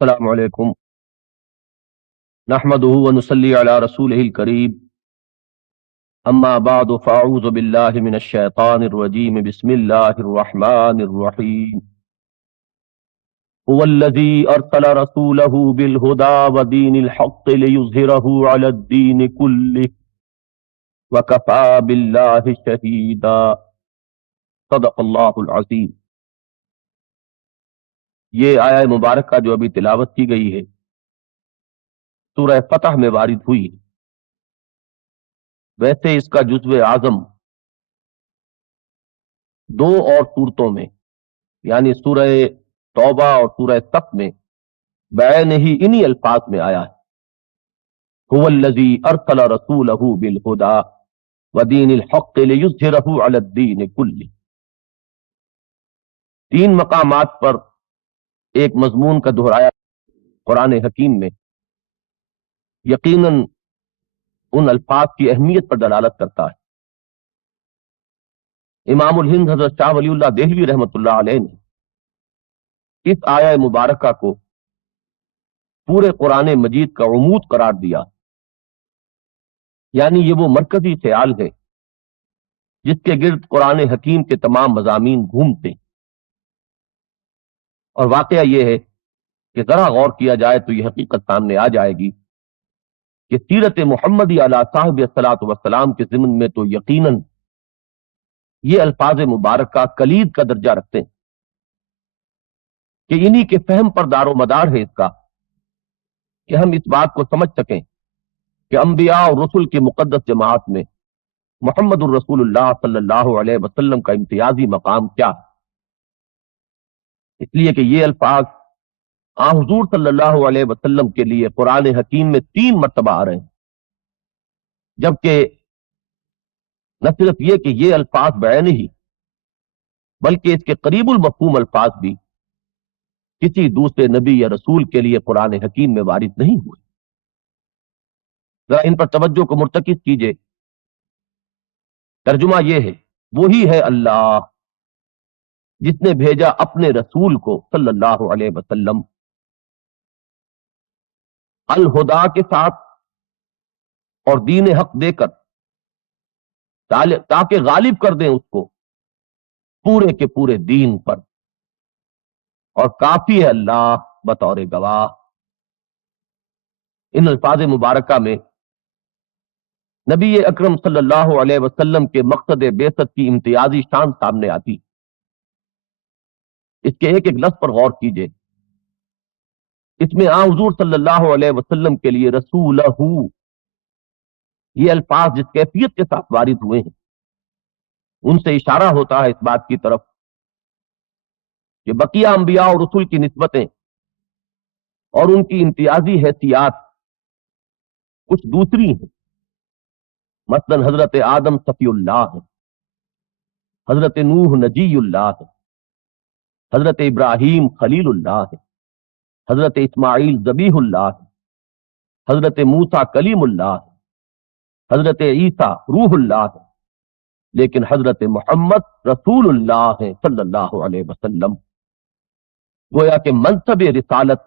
السلام علیکم نحمدہ ونصلی علی رسولہ الکریم اما بعد فاعوذ باللہ من الشیطان الرجیم بسم اللہ الرحمن الرحیم هو الذی ارسل رسولہ بالہدى ودین الحق لیظہرہ علی الدین کلہ وکفى باللہ شہیدا صدق اللہ العظیم۔ یہ آیہ مبارکہ جو ابھی تلاوت کی گئی ہے سورہ فتح میں وارد ہوئی ہے۔ ویسے اس کا جزو اعظم دو اور صورتوں میں یعنی سورہ توبہ اور سورہ صف میں بعین ہی انہی الفاظ میں آیا ہے، هو الذی ارسل رسولہ بالہدی ودین الحق لیظہرہ علی الدین کلہ۔ تین مقامات پر ایک مضمون کا دہرایا قرآن حکیم میں یقیناً ان الفاظ کی اہمیت پر دلالت کرتا ہے۔ امام الہند حضرت شاہ ولی اللہ دہلوی رحمۃ اللہ علیہ نے اس آیہ مبارکہ کو پورے قرآن مجید کا عمود قرار دیا، یعنی یہ وہ مرکزی خیال ہے جس کے گرد قرآن حکیم کے تمام مضامین گھومتے ہیں۔ اور واقعہ یہ ہے کہ ذرا غور کیا جائے تو یہ حقیقت سامنے آ جائے گی کہ سیرت محمدی علی صاحب الصلاۃ والسلام کے ضمن میں تو یقیناً یہ الفاظ مبارکہ کلید کا درجہ رکھتے ہیں کہ انہی کے فہم پر دار و مدار ہے اس کا کہ ہم اس بات کو سمجھ سکیں کہ انبیاء اور رسل کی مقدس جماعت میں محمد الرسول اللہ صلی اللہ علیہ وسلم کا امتیازی مقام کیا ہے۔ اس لیے کہ یہ الفاظ حضور صلی اللہ علیہ وسلم کے لیے قرآن حکیم میں 3 مرتبہ آ رہے ہیں، جبکہ نہ صرف یہ کہ یہ الفاظ بعین ہی بلکہ اس کے قریب المفہوم الفاظ بھی کسی دوسرے نبی یا رسول کے لیے قرآن حکیم میں وارد نہیں ہوئے۔ ذرا ان پر توجہ کو مرتکز کیجئے۔ ترجمہ یہ ہے، وہی ہے اللہ جس نے بھیجا اپنے رسول کو صلی اللہ علیہ وسلم الہدا کے ساتھ اور دین حق دے کر تاکہ غالب کر دیں اس کو پورے کے پورے دین پر، اور کافی ہے اللہ بطور گواہ۔ ان الفاظ مبارکہ میں نبی اکرم صلی اللہ علیہ وسلم کے مقصد بعثت کی امتیازی شان سامنے آتی۔ اس کے ایک ایک لفظ پر غور کیجئے۔ اس میں حضور صلی اللہ علیہ وسلم کے لیے رسولہ یہ الفاظ جس کیفیت کے ساتھ وارد ہوئے ہیں ان سے اشارہ ہوتا ہے اس بات کی طرف کہ بقیہ انبیاء اور رسول کی نسبتیں اور ان کی امتیازی حیثیات کچھ دوسری ہیں۔ مثلا حضرت آدم صفی اللہ ہے، حضرت نوح نجی اللہ ہے، حضرت ابراہیم خلیل اللہ ہے، حضرت اسماعیل ذبیح اللہ ہے، حضرت موسیٰ کلیم اللہ ہے، حضرت عیسیٰ روح اللہ ہے، لیکن حضرت محمد رسول اللہ ہے صلی اللہ علیہ وسلم۔ گویا کہ منصب رسالت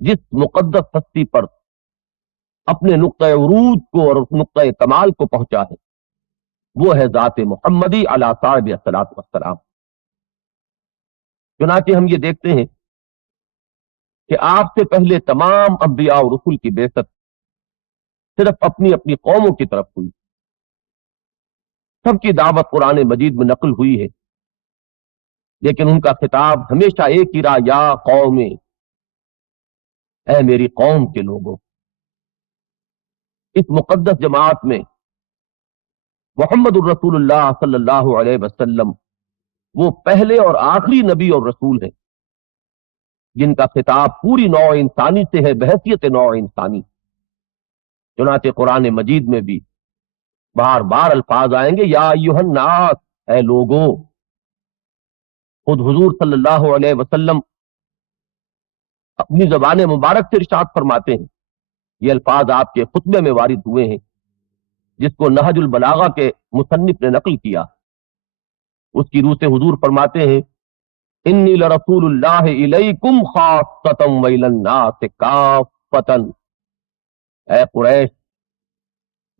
جس مقدس ہستی پر اپنے نقطہ عروج کو اور نقطہ کمال کو پہنچا ہے وہ ہے ذات محمدی علی صاحب الصلاۃ والسلام۔ چنانچہ ہم یہ دیکھتے ہیں کہ آپ سے پہلے تمام انبیاء اور رسول کی بعثت صرف اپنی اپنی قوموں کی طرف ہوئی، سب کی دعوت قرآن مجید میں نقل ہوئی ہے، لیکن ان کا خطاب ہمیشہ ایک ہی رہا، یا قوم، اے میری قوم کے لوگوں۔ اس مقدس جماعت میں محمد الرسول اللہ صلی اللہ علیہ وسلم وہ پہلے اور آخری نبی اور رسول ہیں جن کا خطاب پوری نوع انسانی سے ہے بحیثیت نوع انسانی۔ چنانچہ قرآن مجید میں بھی بار بار الفاظ آئیں گے، یا ایھا الناس، اے لوگوں۔ خود حضور صلی اللہ علیہ وسلم اپنی زبان مبارک سے ارشاد فرماتے ہیں، یہ الفاظ آپ کے خطبے میں وارد ہوئے ہیں جس کو نہج البلاغہ کے مصنف نے نقل کیا۔ اس کی روح سے حضور فرماتے ہیں، انی لرسول اللہ الیکم خاصۃ وإلی الناس کافۃ، اے قریش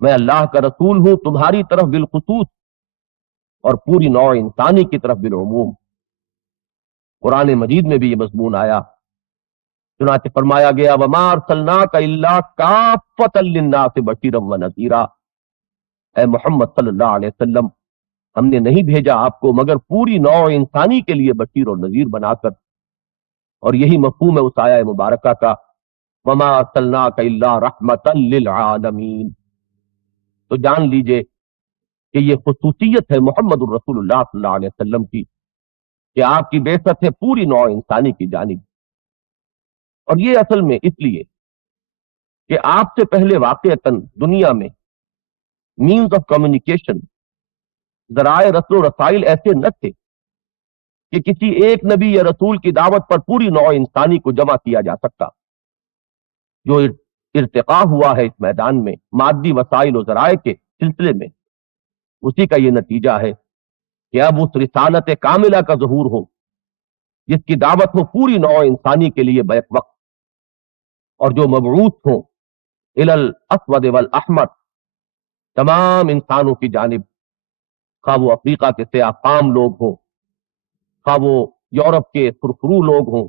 میں اللہ کا رسول ہوں تمہاری طرف بالخصوص اور پوری نوع انسانی کی طرف بالعموم۔ قرآن مجید میں بھی یہ مضمون آیا، چنانچہ فرمایا گیا وما ارسلناک الا کافۃ للناس بشیرا ونذیرا، اے محمد صلی اللہ علیہ وسلم ہم نے نہیں بھیجا آپ کو مگر پوری نوع انسانی کے لیے بشیر اور نذیر بنا کر، اور یہی مفہوم ہے اس آیہ مبارکہ کا وما ارسلناک الا رحمتا للعالمین۔ تو جان لیجئے کہ یہ خصوصیت ہے محمد الرسول اللہ صلی اللہ علیہ وسلم کی کہ آپ کی بعثت ہے پوری نوع انسانی کی جانب، اور یہ اصل میں اس لیے کہ آپ سے پہلے واقعتاً دنیا میں مینز آف کمیونیکیشن، ذرائع رسل و رسائل ایسے نہ تھے کہ کسی ایک نبی یا رسول کی دعوت پر پوری نوع انسانی کو جمع کیا جا سکتا۔ جو ارتقا ہوا ہے اس میدان میں مادی وسائل و ذرائع کے سلسلے میں، اسی کا یہ نتیجہ ہے کہ اب اس رسالت کاملہ کا ظہور ہو جس کی دعوت ہو پوری نوع انسانی کے لیے بیک وقت، اور جو مبعوث ہوں الی الاسود والاحمر تمام انسانوں کی جانب، خواہ وہ افریقہ کے سیاہ فام لوگ ہوں، خواہ وہ یورپ کے سرخرو لوگ ہوں،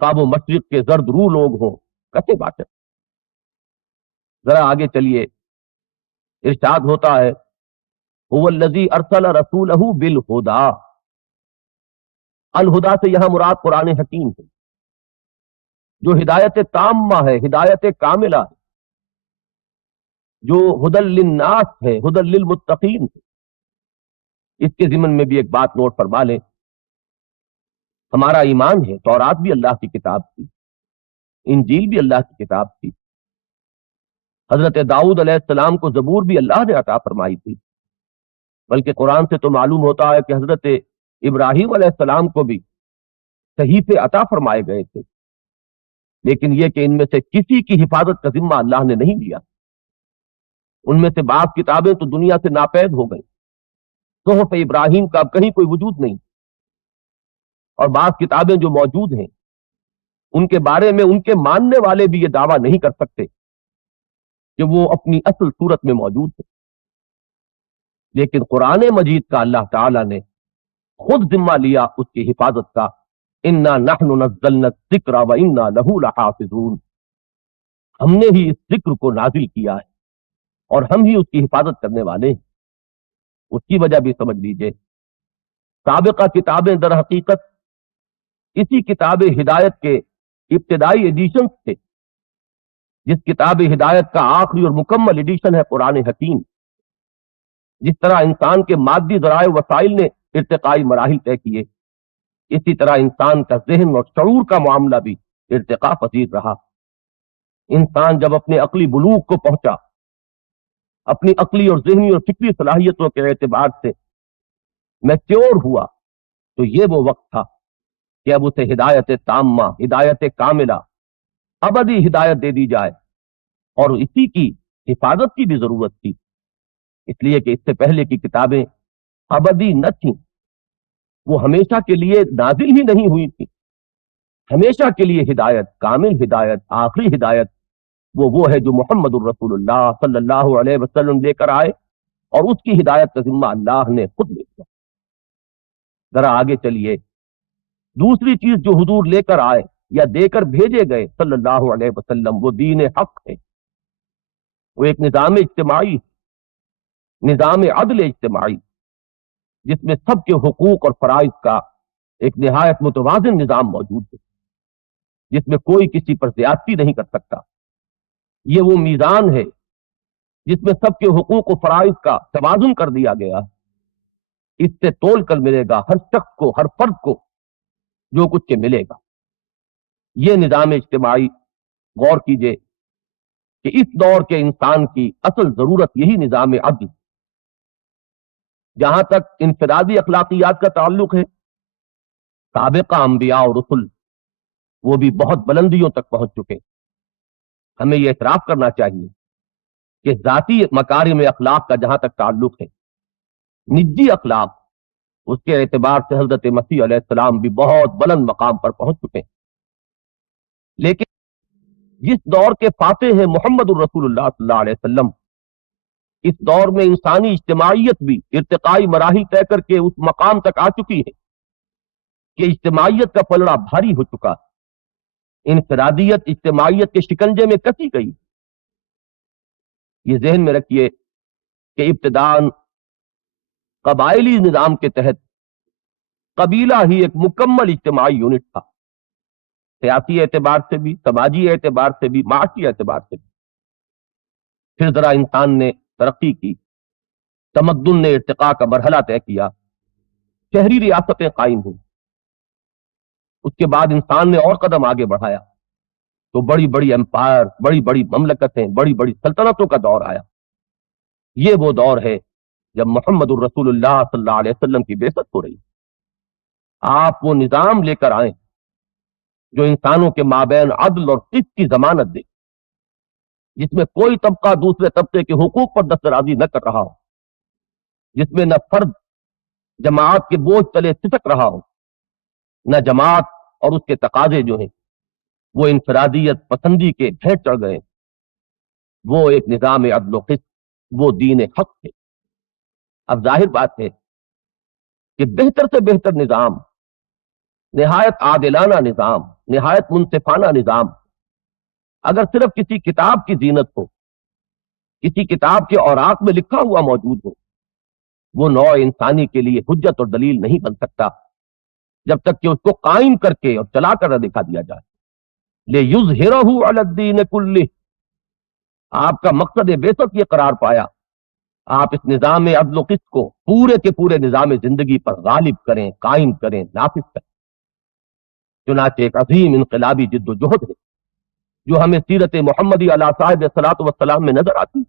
خواہ وہ مشرق کے زرد رو لوگ ہوں، کیسے بات ہے۔ ذرا آگے چلیے، ارشاد ہوتا ہے هو الذی ارسل رسولہ بالہدی، الہدا سے یہاں مراد قرآن حکیم ہے جو ہدایت تامہ ہے، ہدایت کاملہ ہے، جو ہدی للناس ہے، ہدی للمتقین ہے۔ اس کے ضمن میں بھی ایک بات نوٹ فرما لیں، ہمارا ایمان ہے تورات بھی اللہ کی کتاب تھی، انجیل بھی اللہ کی کتاب تھی، حضرت داؤد علیہ السلام کو زبور بھی اللہ نے عطا فرمائی تھی، بلکہ قرآن سے تو معلوم ہوتا ہے کہ حضرت ابراہیم علیہ السلام کو بھی صحیفے عطا فرمائے گئے تھے، لیکن یہ کہ ان میں سے کسی کی حفاظت کا ذمہ اللہ نے نہیں لیا۔ ان میں سے بعض کتابیں تو دنیا سے ناپید ہو گئیں، صحف ابراہیم کا اب کہیں کوئی وجود نہیں، اور بعض کتابیں جو موجود ہیں ان کے بارے میں ان کے ماننے والے بھی یہ دعویٰ نہیں کر سکتے کہ وہ اپنی اصل صورت میں موجود ہے، لیکن قرآن مجید کا اللہ تعالیٰ نے خود ذمہ لیا اس کی حفاظت کا، انا نحن نزلنا الذکر وانا لہ لحافظون، ہم نے ہی اس ذکر کو نازل کیا ہے اور ہم ہی اس کی حفاظت کرنے والے ہیں۔ اس کی وجہ بھی سمجھ لیجئے، سابقہ کتابیں در حقیقت اسی کتاب ہدایت کے ابتدائی ایڈیشن تھے، جس کتاب ہدایت کا آخری اور مکمل ایڈیشن ہے قرآن حکیم۔ جس طرح انسان کے مادی ذرائع وسائل نے ارتقائی مراحل طے کیے، اسی طرح انسان کا ذہن اور شعور کا معاملہ بھی ارتقا پذیر رہا۔ انسان جب اپنے عقلی بلوغ کو پہنچا، اپنی عقلی اور ذہنی اور فکری صلاحیتوں کے اعتبار سے میچور ہوا، تو یہ وہ وقت تھا کہ اب اسے ہدایت تامہ، ہدایت کاملہ، ابدی ہدایت دے دی جائے، اور اسی کی حفاظت کی بھی ضرورت تھی، اس لیے کہ اس سے پہلے کی کتابیں ابدی نہ تھیں، وہ ہمیشہ کے لیے نازل ہی نہیں ہوئی تھی۔ ہمیشہ کے لیے ہدایت، کامل ہدایت، آخری ہدایت وہ ہے جو محمد الرسول اللہ صلی اللہ علیہ وسلم لے کر آئے، اور اس کی ہدایت کا ذمہ اللہ نے خود لے لیا۔ ذرا آگے چلیے، دوسری چیز جو حضور لے کر آئے یا دے کر بھیجے گئے صلی اللہ علیہ وسلم، وہ دین حق ہے، وہ ایک نظام اجتماعی، نظام عدل اجتماعی، جس میں سب کے حقوق اور فرائض کا ایک نہایت متوازن نظام موجود ہے، جس میں کوئی کسی پر زیادتی نہیں کر سکتا۔ یہ وہ میزان ہے جس میں سب کے حقوق و فرائض کا توازن کر دیا گیا، اس سے تول کر ملے گا ہر شخص کو، ہر فرد کو جو کچھ کے ملے گا۔ یہ نظام اجتماعی، غور کیجئے کہ اس دور کے انسان کی اصل ضرورت یہی نظام عدل۔ جہاں تک انفرادی اخلاقیات کا تعلق ہے، سابقہ انبیاء اور رسل وہ بھی بہت بلندیوں تک پہنچ چکے۔ ہمیں یہ اعتراف کرنا چاہیے کہ ذاتی مکارم اخلاق کا جہاں تک تعلق ہے، نجی اخلاق اس کے اعتبار سے حضرت مسیح علیہ السلام بھی بہت بلند مقام پر پہنچ چکے ہیں، لیکن جس دور کے فاتح ہیں محمد الرسول اللہ صلی اللہ علیہ وسلم، اس دور میں انسانی اجتماعیت بھی ارتقائی مراحل طے کر کے اس مقام تک آ چکی ہے کہ اجتماعیت کا پلڑا بھاری ہو چکا، انفرادیت اجتماعیت کے شکنجے میں کسی گئی۔ یہ ذہن میں رکھیے کہ ابتداءً قبائلی نظام کے تحت قبیلہ ہی ایک مکمل اجتماعی یونٹ تھا، سیاسی اعتبار سے بھی، سماجی اعتبار سے بھی، معاشی اعتبار سے بھی۔ پھر ذرا انسان نے ترقی کی، تمدن نے ارتقاء کا مرحلہ طے کیا، شہری ریاستیں قائم ہوئی، اس کے بعد انسان نے اور قدم آگے بڑھایا تو بڑی بڑی امپائر، بڑی بڑی مملکتیں، بڑی بڑی سلطنتوں کا دور آیا۔ یہ وہ دور ہے جب محمد الرسول اللہ صلی اللہ علیہ وسلم کی بعثت ہو رہی، آپ وہ نظام لے کر آئیں جو انسانوں کے مابین عدل اور قسط کی ضمانت دے، جس میں کوئی طبقہ دوسرے طبقے کے حقوق پر دسترازی نہ کر رہا ہو، جس میں نہ فرد جماعت کے بوجھ تلے سسک رہا ہو، نہ جماعت اور اس کے تقاضے جو ہیں وہ انفرادیت پسندی کے بھیٹ چڑھ گئے۔ وہ ایک نظام عدل و قسط، وہ دین حق ہے۔ اب ظاہر بات ہے کہ بہتر سے بہتر نظام، نہایت عادلانہ نظام، نہایت منصفانہ نظام، اگر صرف کسی کتاب کی زینت ہو، کسی کتاب کے اوراق میں لکھا ہوا موجود ہو، وہ نوع انسانی کے لیے حجت اور دلیل نہیں بن سکتا جب تک کہ اس کو قائم کر کے اور چلا کر نہ دکھا دیا جائے۔ لِيُظْهِرَهُ عَلَى الدِّينِ كُلِّهِ، آپ کا مقصد بعثت یہ قرار پایا، آپ اس نظام عدل و قسط کو پورے کے پورے نظام زندگی پر غالب کریں، قائم کریں، نافذ کریں۔ چنانچہ ایک عظیم انقلابی جد و جہد ہے جو ہمیں سیرت محمدی علیہ صاحب الصلاۃ والسلام میں نظر آتی ہے۔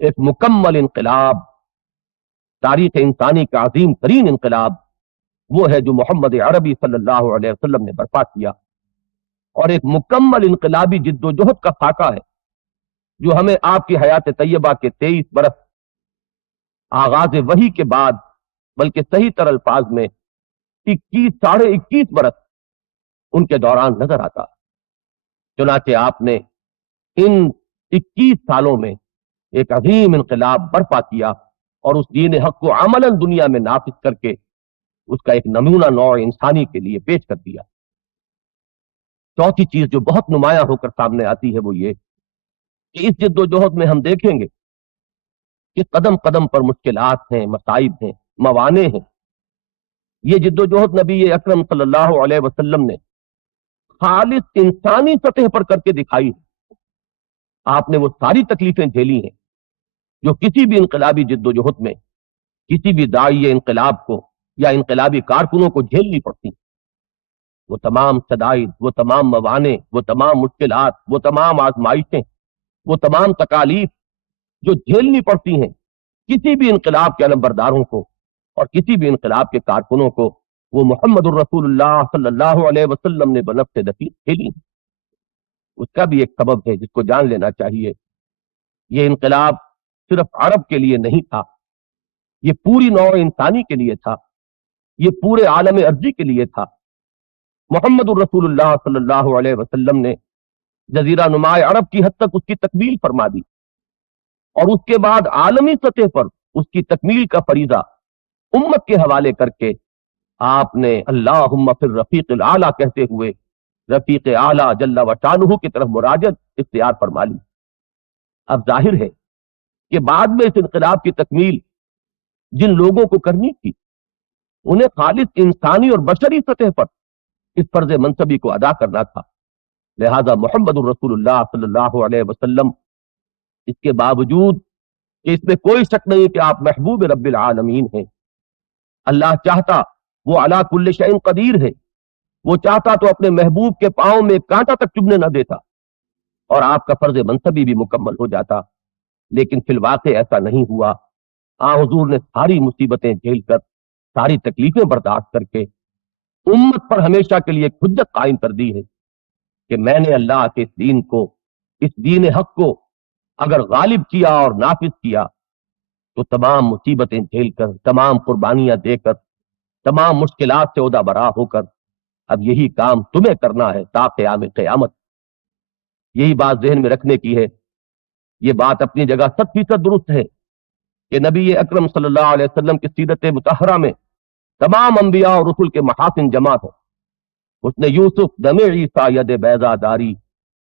ایک مکمل انقلاب، تاریخ انسانی کا عظیم ترین انقلاب وہ ہے جو محمد عربی صلی اللہ علیہ وسلم نے برپا کیا، اور ایک مکمل انقلابی جد و جہد کا خاکہ ہے جو ہمیں آپ کی حیات طیبہ کے 23 برس آغاز وحی کے بعد، بلکہ صحیح تر الفاظ میں 21 برس ان کے دوران نظر آتا۔ چنانچہ آپ نے ان 21 سالوں میں ایک عظیم انقلاب برپا کیا اور اس دین حق کو عملاً دنیا میں نافذ کر کے اس کا ایک نمونہ نوع انسانی کے لیے پیش کر دیا۔ چوتھی چیز جو بہت نمایاں ہو کر سامنے آتی ہے وہ یہ کہ اس جد و جہد میں ہم دیکھیں گے کہ قدم قدم پر مشکلات ہیں، مصائب ہیں، موانع ہیں۔ یہ جد و جہد نبی اکرم صلی اللہ علیہ وسلم نے خالص انسانی سطح پر کر کے دکھائی ہے۔ آپ نے وہ ساری تکلیفیں جھیلی ہیں جو کسی بھی انقلابی جد و جہد میں کسی بھی داعی انقلاب کو یا انقلابی کارکنوں کو جھیلنی پڑتی۔ وہ تمام شدائد، وہ تمام موانع، وہ تمام مشکلات، وہ تمام آزمائشیں، وہ تمام تکالیف جو جھیلنی پڑتی ہیں کسی بھی انقلاب کے علمبرداروں کو اور کسی بھی انقلاب کے کارکنوں کو، وہ محمد الرسول اللہ صلی اللہ علیہ وسلم نے بنفس دفیع کھیلی۔ اس کا بھی ایک سبب ہے جس کو جان لینا چاہیے۔ یہ انقلاب صرف عرب کے لیے نہیں تھا، یہ پوری نوع انسانی کے لیے تھا، یہ پورے عالم ارضی کے لیے تھا۔ محمد الرسول اللہ صلی اللہ علیہ وسلم نے جزیرہ نما عرب کی حد تک اس کی تکمیل فرما دی، اور اس کے بعد عالمی سطح پر اس کی تکمیل کا فریضہ امت کے حوالے کر کے آپ نے اللہم فی الرفیق الاعلیٰ کہتے ہوئے رفیق اعلیٰ جل و شانہ کی طرف مراجعت اختیار فرما لی۔ اب ظاہر ہے کہ بعد میں اس انقلاب کی تکمیل جن لوگوں کو کرنی تھی انہیں خالص انسانی اور بشری سطح پر اس فرض منصبی کو ادا کرنا تھا۔ لہذا محمد الرسول اللہ صلی اللہ علیہ وسلم اس کے باوجود کہ اس میں کوئی شک نہیں کہ آپ محبوب رب العالمین ہیں، اللہ چاہتا وہ علی کل شیء قدیر ہے، وہ چاہتا تو اپنے محبوب کے پاؤں میں کانٹا تک چبھنے نہ دیتا اور آپ کا فرض منصبی بھی مکمل ہو جاتا، لیکن فی الواقع ایسا نہیں ہوا۔ حضور نے ساری مصیبتیں جھیل کر، ساری تکلیفیں برداشت کر کے امت پر ہمیشہ کے لیے ایک حجت قائم کر دی ہے کہ میں نے اللہ کے اس دین کو، اس دین حق کو اگر غالب کیا اور نافذ کیا تو تمام مصیبتیں جھیل کر، تمام قربانیاں دے کر، تمام مشکلات سے عہدہ برا ہو کر اب یہی کام تمہیں کرنا ہے تا قیام قیامت. یہی بات ذہن میں رکھنے کی ہے. یہ بات اپنی جگہ 100% درست ہے کہ نبی اکرم صلی اللہ علیہ وسلم کی سیرت مطہرہ میں تمام انبیاء اور رسل کے محاسن جمع ہیں. اس نے یوسف دم عیسیٰ ید بیضا داری،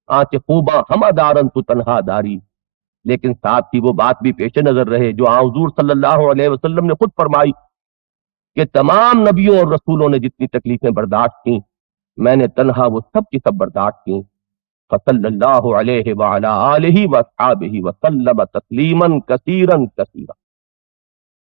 آنچ خوباں ہمہ دارن تو تنہا داری. لیکن ساتھ ہی وہ بات بھی پیش نظر رہے جو حضور صلی اللہ علیہ وسلم نے خود فرمائی کہ تمام نبیوں اور رسولوں نے جتنی تکلیفیں برداشت کی، میں نے تنہا وہ سب کی سب برداشت کی. فصلی اللہ علیہ وعلی آلہ واصحابہ وسلم تسلیما کثیرا کثیرا.